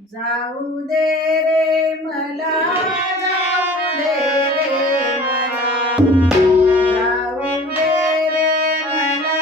जाऊ दे रे मला जाऊ दे रे मला. जाऊ दे रे मला